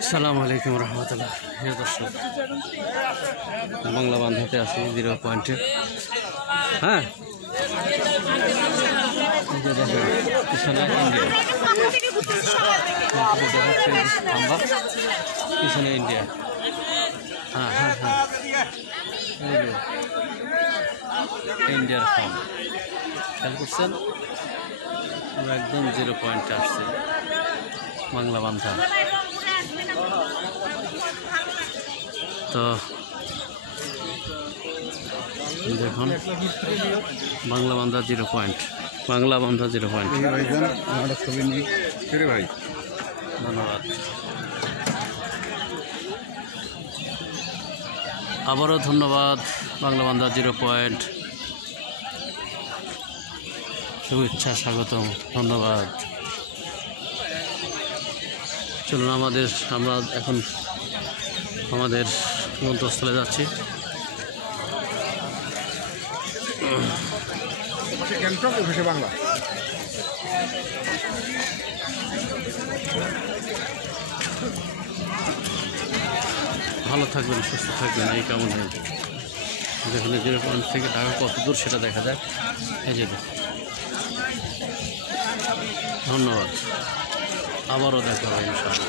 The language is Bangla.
আসসালামু আলাইকুম রহমতুল্লাহ। প্রিয় দর্শক, বাংলা বান্ধাতে আসি 0 পয়েন্টে। হ্যাঁ, পিছনে ইন্ডিয়া, পিছনে ইন্ডিয়া। হ্যাঁ হ্যাঁ হ্যাঁ, ইন্ডিয়ার ফার্ম খেয়াল করছেন। আমরা একদম 0 পয়েন্টে আসছি বাংলা বান্ধা। তো দেখুন, বাংলা বান্ধা 0 পয়েন্ট, বাংলা বান্ধা 0 পয়েন্ট। ভাই ধন্যবাদ, আবারও ধন্যবাদ। বাংলা বান্ধা 0 পয়েন্ট, শুভেচ্ছা, স্বাগতম, ধন্যবাদ। চলুন আমরা এখন আমাদের গন্তব্যস্থলে যাচ্ছি। বাংলা ভালো থাকবেন, সুস্থ থাকবেন, এই কামনা। যেখানে 0 পয়েন্ট থেকে ঢাকা কত দূর সেটা দেখা যায়। এই যে ধন্যবাদ, আবারও দেখা হবে ইনশাআল্লাহ।